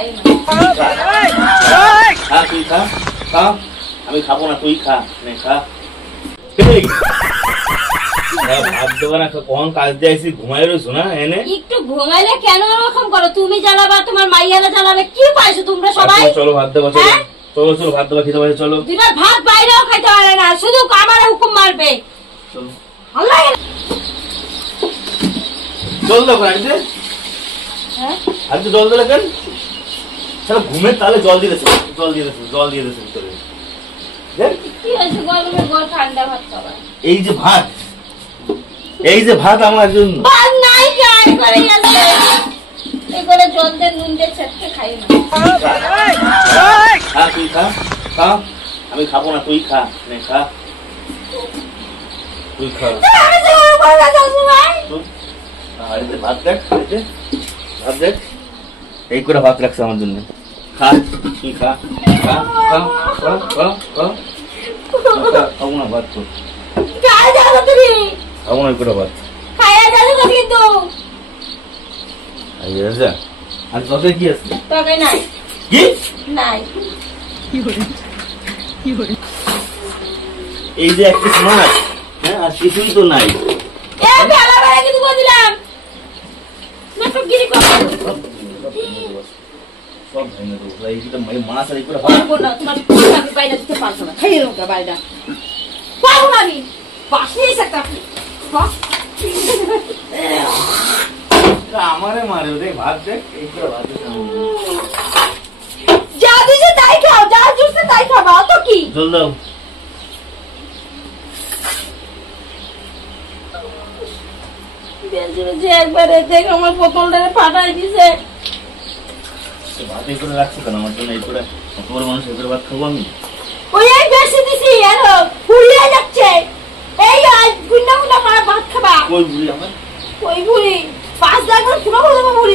খাই না। খা তুই খা, খা। আমি খাবো না, তুই খা, নে খা। ভাত দেবো না, কখন কাজ দিয়ে আসি, ঘুমাই রয়েছো না এনে? একটু ঘুমাইলে কেন এরকম করো? তুমি জ্বালাবা, তোমার মাইয়ারা জ্বালাবে, কি পাইছো তোমরা সবাই? চলো ভাত দেবো, চলো চলো ভাত দেবো, খেতে পারো চলো। দিনের ভাত বাইরেও খাইতে পারে না, শুধু আমার হুকুম মারবে। চলো আল্লাহ জল দাও আজকে, আজকে জল দিলে কেন? সারা ঘুমের তাহলে জল দিয়ে দিয়েছে, জল দিয়ে দিয়েছে, জল দিয়ে দিয়েছে ভিতরে। কি হয়েছে? গরমে গরম ঠান্ডা ভাত খাবা। এই যে ভাত, এই যে ভাত আমার জন্য ভাত নাই, গায় করে গেছে। এগুলো জল দিয়ে নুন দিয়ে ছেটকে খাই না। খা তুই খা, খা। আমি খাবো না, তুই খা, নে খা, তুই খা। ভাত দেখ, ভাত দেখ, এই করে ভাত রাখছে আমার জন্য। খা তুই খা, খা, খা, খা, খা, খা। খাবো না ভাত, তো খাবো না এই করে ভাত। কিন্তু আর তবে কি আছে? তবে নাই, কি নাই। এই যে একটা মাছ, হ্যাঁ, আর কিছুই তো নাই। কিন্তু বলছিলাম নাটকগিরি করো। সব ভেঙে দেবো, এই যে মাছ আর এই করে পারবো না, তোমার আমি বাইরে দিতে পারবো না। খাইয়ে রোকা বাইরে পারবো না, আমি বাসিয়ে একটা আমারে মারে দেখ, ভাত দেখ, এই করে ভাত যা দিছে তাই খাও, যা জুসে তাই খাবা, তো কি? জল দাও। যে একবারে দেখ আমার বোতলটারে ফাটাই দিছে। ভাত এই করে রাখছো কেন আমার জন্য? এই করে তোমার মানুষ এই করে ভাত খাবো আমি? ওই এক বেশি দিছি, আরো ফুরিয়ে যাচ্ছে। এই আজ গুন্ডা গুন্ডা মারা ভাত খাবা। ওই বুড়ি আমার, ওই বুড়ি 5 লাখ পুরো পুরো বুড়ি।